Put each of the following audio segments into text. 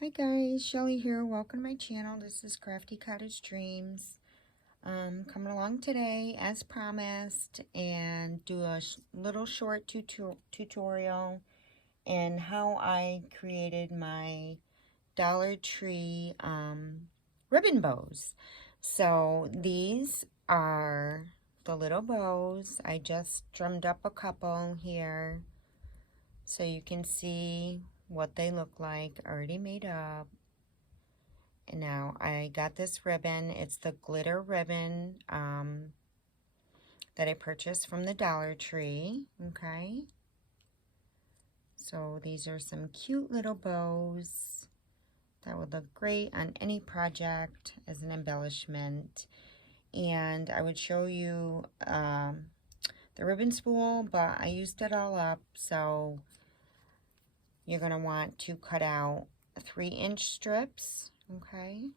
Hi guys, Shelly here. Welcome to my channel. This is Crafty Cottage Dreams. Coming along today as promised and do a little short tutorial in how I created my Dollar Tree ribbon bows. So these are the little bows. I just drummed up a couple here so you can see what they look like already made up. And now I got this ribbon. It's the glitter ribbon that I purchased from the Dollar Tree. Okay. So these are some cute little bows that would look great on any project as an embellishment. And I would show you the ribbon spool, but I used it all up. So you're going to want to cut out 3-inch strips. Okay.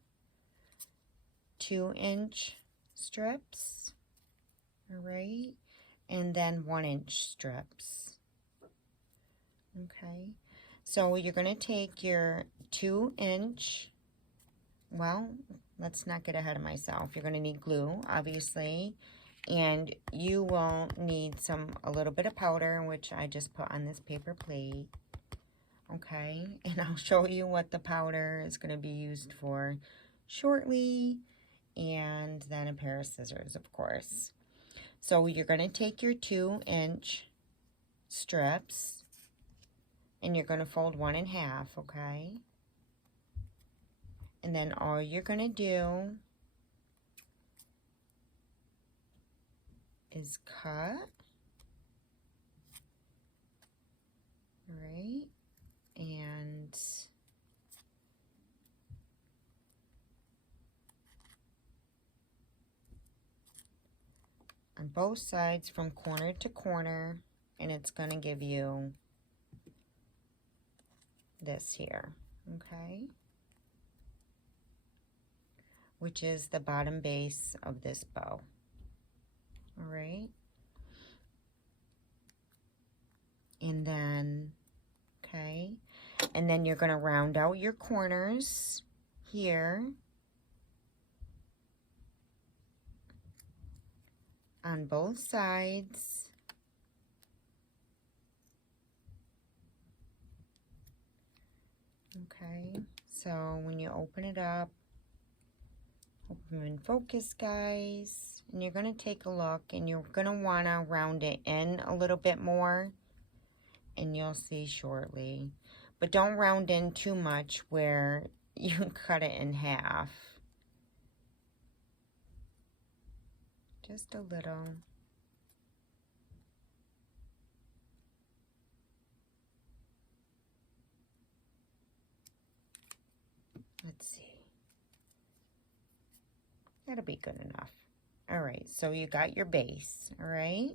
2-inch strips, all right, and then 1-inch strips. Okay, so you're going to take your 2-inch, well, let's not get ahead of myself. You're going to need glue, obviously, and you will need a little bit of powder, which I just put on this paper plate. Okay, and I'll show you what the powder is going to be used for shortly. And then a pair of scissors, of course. So you're going to take your 2-inch strips and you're going to fold one in half, okay? And then all you're going to do is cut, right? And on both sides from corner to corner, and it's going to give you this here, okay? Which is the bottom base of this bow, all right? And then, okay, and then you're going to round out your corners here on both sides. Okay, so when you open it up, open in focus, guys, and you're going to take a look and you're going to want to round it in a little bit more, and you'll see shortly. But don't round in too much where you cut it in half. Just a little. Let's see. That'll be good enough. All right, so you got your base, all right?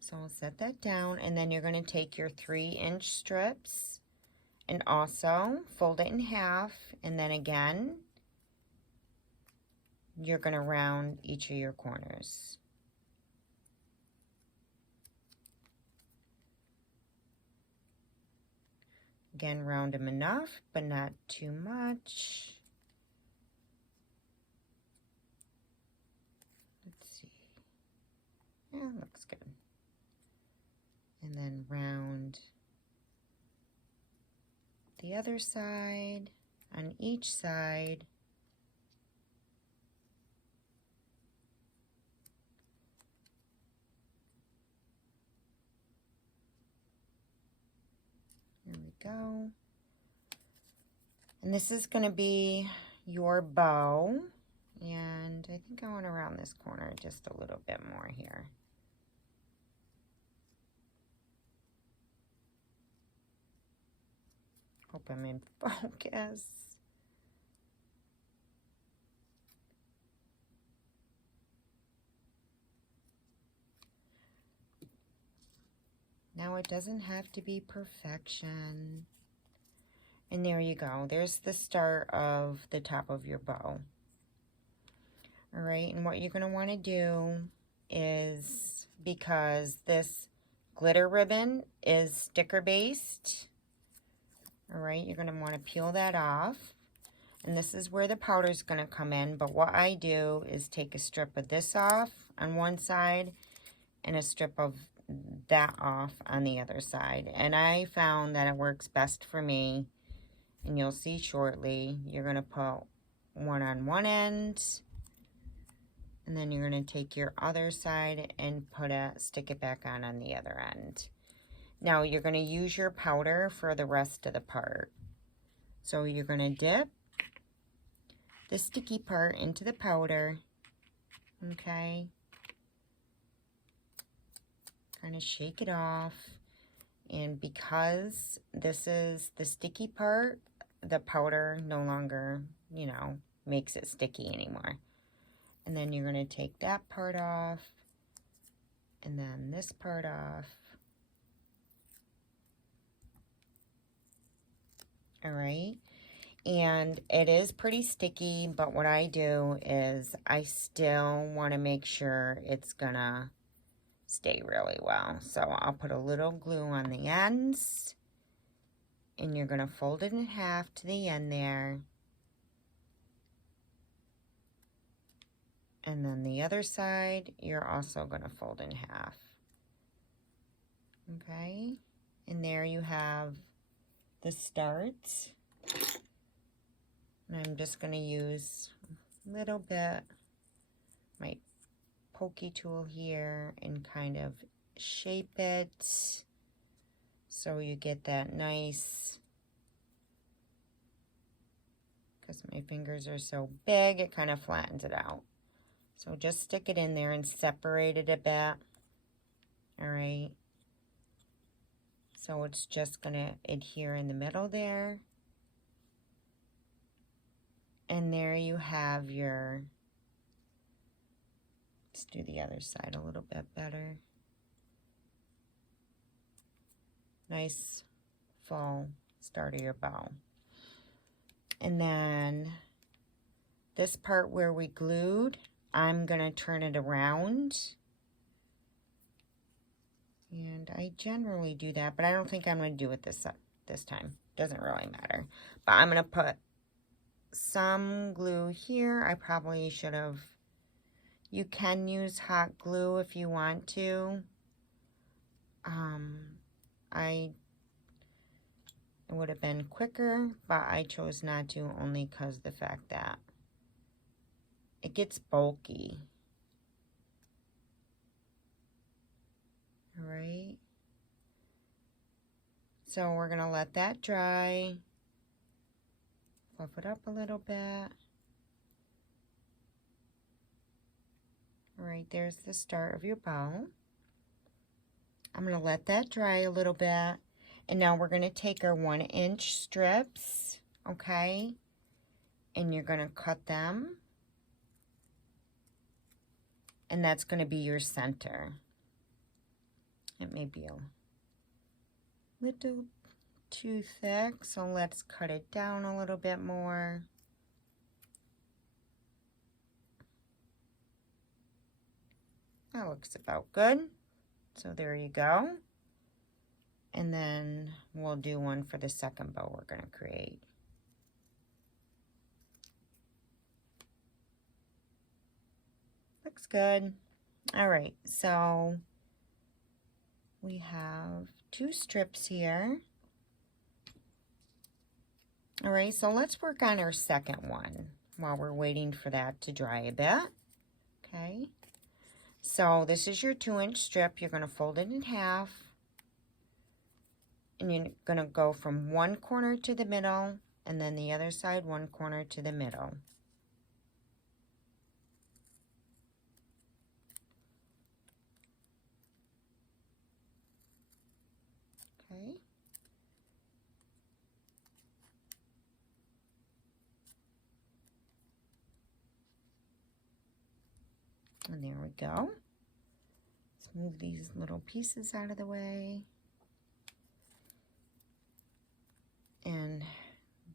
So I'll set that down, and then you're going to take your 3-inch strips and also fold it in half, and then again, you're going to round each of your corners. Again, round them enough, but not too much. Let's see. Yeah, looks good. And then round the other side on each side. There we go. And this is going to be your bow. And I think I want to round this corner just a little bit more here. Hope I'm in focus. Now it doesn't have to be perfection. And there you go. There's the start of the top of your bow. All right, and what you're going to want to do is, because this glitter ribbon is sticker based, All right, you're going to want to peel that off. And this is where the powder is going to come in. But what I do is take a strip of this off on one side and a strip of that off on the other side. And I found that it works best for me. And you'll see shortly. You're going to put one on one end. And then you're going to take your other side and stick it back on the other end. Now you're going to use your powder for the rest of the part. So you're going to dip the sticky part into the powder, okay? Kind of shake it off. And because this is the sticky part, the powder no longer, you know, makes it sticky anymore. And then you're going to take that part off, and then this part off. All right, and it is pretty sticky, but what I do is I still want to make sure it's gonna stay really well. So I'll put a little glue on the ends, and you're gonna fold it in half to the end there. And then the other side, you're also gonna fold in half. Okay, and there you have the start. And I'm just going to use a little bit my pokey tool here and kind of shape it so you get that nice, because my fingers are so big, it kind of flattens it out. So just stick it in there and separate it a bit. All right. So it's just going to adhere in the middle there. And there you have your, let's do the other side a little bit better. Nice full start of your bow. And then this part where we glued, I'm going to turn it around. And I generally do that, but I don't think I'm going to do it this time. Doesn't really matter. But I'm going to put some glue here. I probably should have. You can use hot glue if you want to. It would have been quicker, but I chose not to only because the fact that it gets bulky. All right. So we're going to let that dry. Fluff it up a little bit. All right, there's the start of your bow. I'm going to let that dry a little bit. And now we're going to take our 1-inch strips, okay? And you're going to cut them. And that's going to be your center. It may be a little too thick, so let's cut it down a little bit more. That looks about good. So there you go. And then we'll do one for the second bow we're going to create. Looks good. All right, so we have 2 strips here. All right, so let's work on our second one while we're waiting for that to dry a bit. Okay, so this is your 2-inch strip. You're going to fold it in half. And you're going to go from one corner to the middle, and then the other side, one corner to the middle. Okay. And there we go. Let's move these little pieces out of the way. And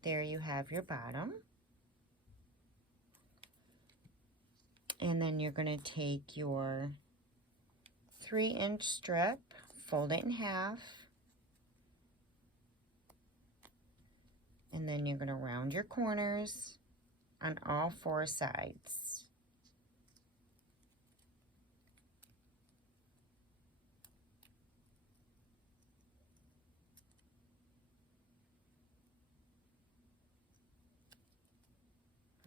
there you have your bottom. And then you're going to take your 3-inch strip, fold it in half, And you're going to round your corners on all 4 sides.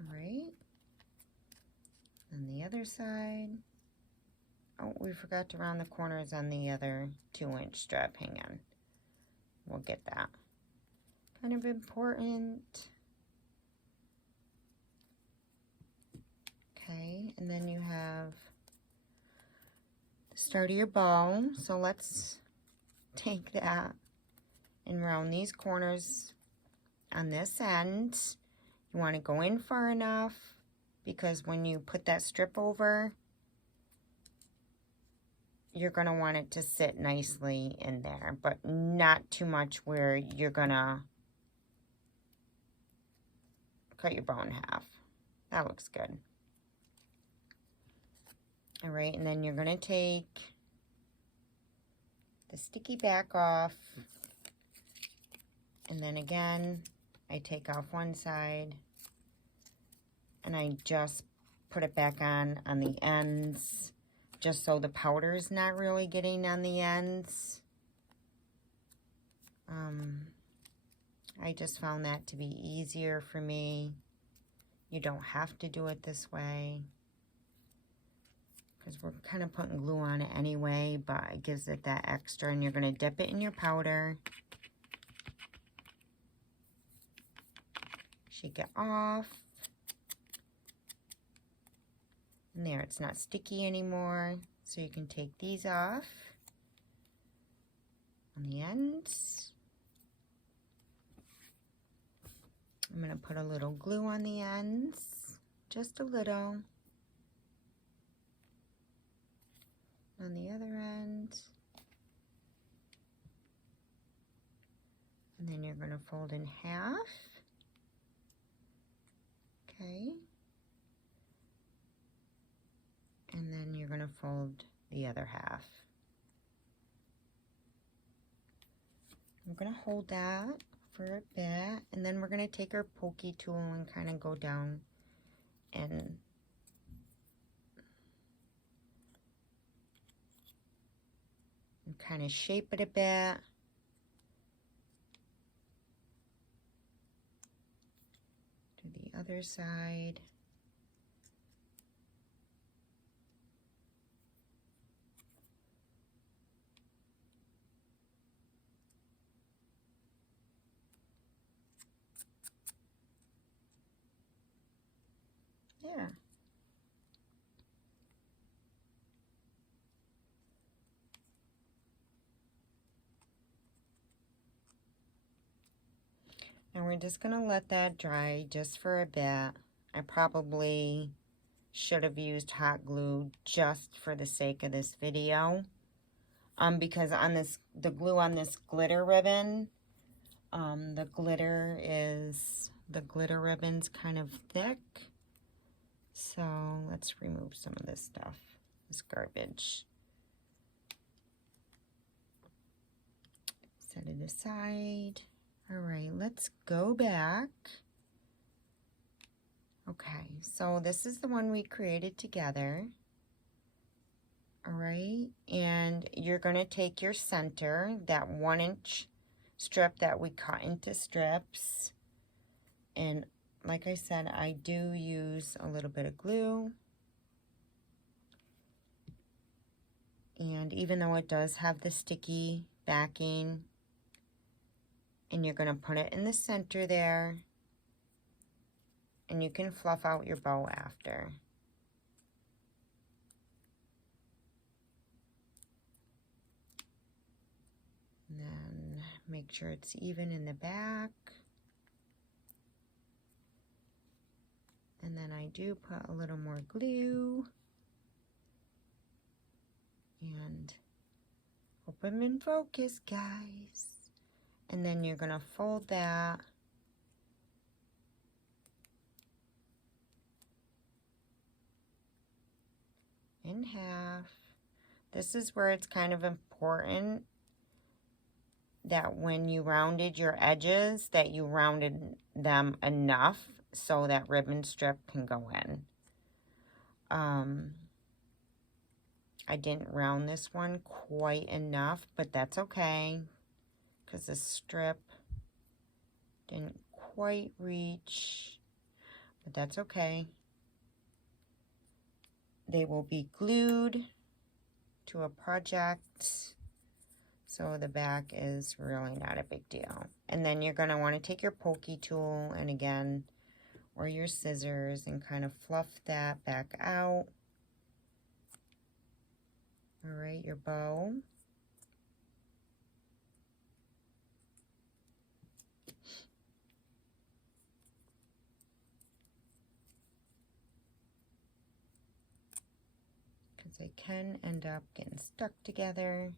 All right. On the other side. Oh, we forgot to round the corners on the other 2-inch strap. Hang on. We'll get that. Kind of important. Okay, and then you have the start of your bow. So let's take that and round these corners on this end. You want to go in far enough because when you put that strip over, you're going to want it to sit nicely in there, but not too much where you're going to cut your bow in half. That looks good. All right, and then you're going to take the sticky back off, and then again, I take off one side, and I just put it back on the ends, just so the powder is not really getting on the ends. I just found that to be easier for me. You don't have to do it this way, because we're kind of putting glue on it anyway, but it gives it that extra, and you're going to dip it in your powder. Shake it off. And there, it's not sticky anymore, so you can take these off on the ends. I'm going to put a little glue on the ends, just a little. On the other end. And then you're going to fold in half. Okay. And then you're going to fold the other half. I'm going to hold that for a bit, and then we're going to take our pokey tool and kind of go down and kind of shape it a bit. Do the other side. Yeah. And we're just going to let that dry just for a bit. I probably should have used hot glue just for the sake of this video. Because on this, the glue on this glitter ribbon, the glitter ribbon's kind of thick. So let's remove some of this stuff, this garbage. Set it aside. All right, let's go back. Okay, so this is the one we created together. All right, and you're going to take your center, that 1-inch strip that we cut into strips, and like I said, I do use a little bit of glue. And even though it does have the sticky backing, and you're going to put it in the center there, and you can fluff out your bow after. And then make sure it's even in the back. And then I do put a little more glue. And hope I'm in focus, guys. And then you're going to fold that. In half. This is where it's kind of important that when you rounded your edges, that you rounded them enough so that ribbon strip can go in. I didn't round this one quite enough, but that's okay, because the strip didn't quite reach, but that's okay. They will be glued to a project, so the back is really not a big deal. And then you're going to want to take your pokey tool and again, or your scissors, and kind of fluff that back out. All right, your bow. Because they can end up getting stuck together.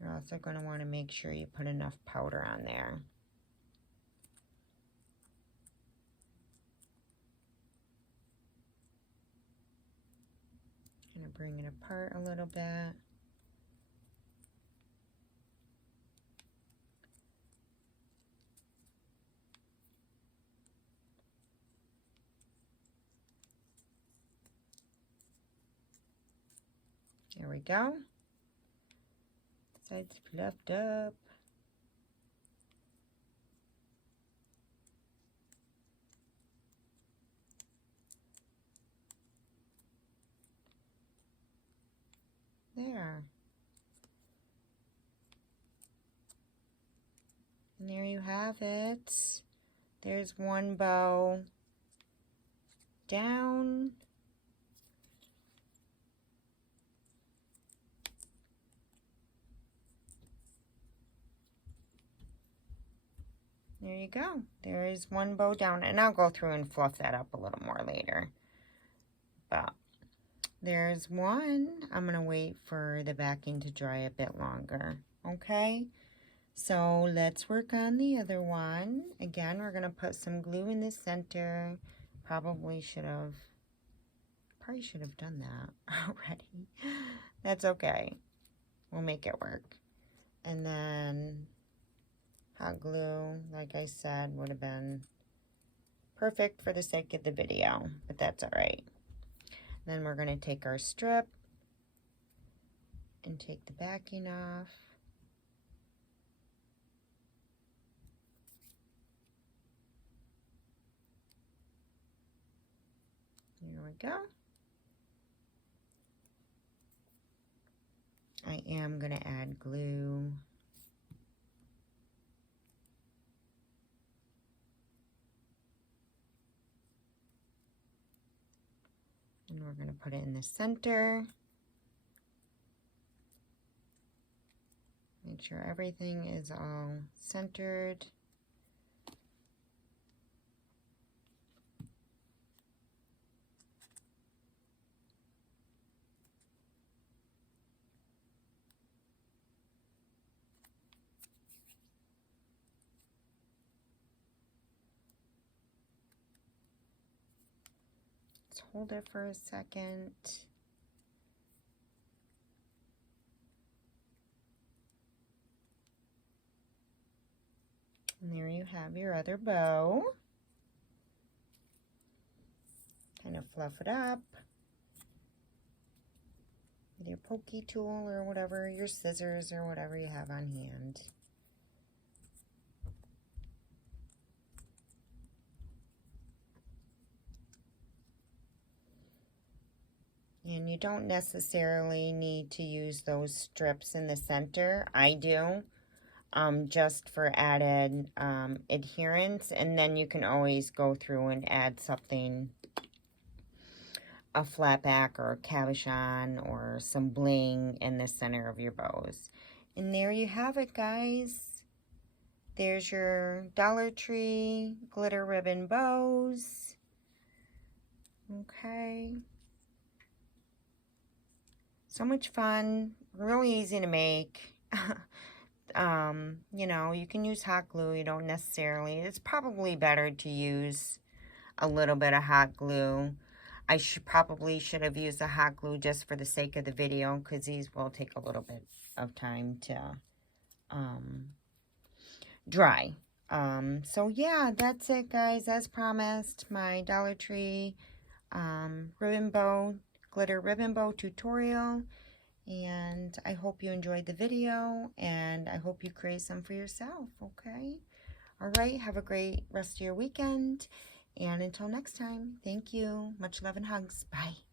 You're also going to want to make sure you put enough powder on there. Going to bring it apart a little bit. There we go. Sides fluffed up. There. And there you have it. There's one bow down. There you go. There is one bow down, and I'll go through and fluff that up a little more later. But there's one. I'm going to wait for the backing to dry a bit longer. Okay? So let's work on the other one. Again, we're going to put some glue in the center. Probably should have done that already. That's okay. We'll make it work. And then hot glue, like I said, would have been perfect for the sake of the video, but that's all right. Then we're going to take our strip and take the backing off. There we go. I am going to add glue. And we're going to put it in the center. Make sure everything is all centered. Let's hold it for a second. And there you have your other bow. Kind of fluff it up with your pokey tool or whatever, your scissors or whatever you have on hand. And you don't necessarily need to use those strips in the center. I do. Just for added adherence, and then you can always go through and add something, a flat back or a cabochon or some bling in the center of your bows. And there you have it, guys. There's your Dollar Tree glitter ribbon bows. Okay. So much fun, really easy to make. you know, you can use hot glue. You don't necessarily. It's probably better to use a little bit of hot glue. I probably should have used a hot glue just for the sake of the video, because these will take a little bit of time to dry. So yeah, that's it, guys. As promised, my Dollar Tree ribbon bow, glitter ribbon bow tutorial. And I hope you enjoyed the video, and I hope you create some for yourself, okay? All right, have a great rest of your weekend. And until next time, thank you. Much love and hugs. Bye.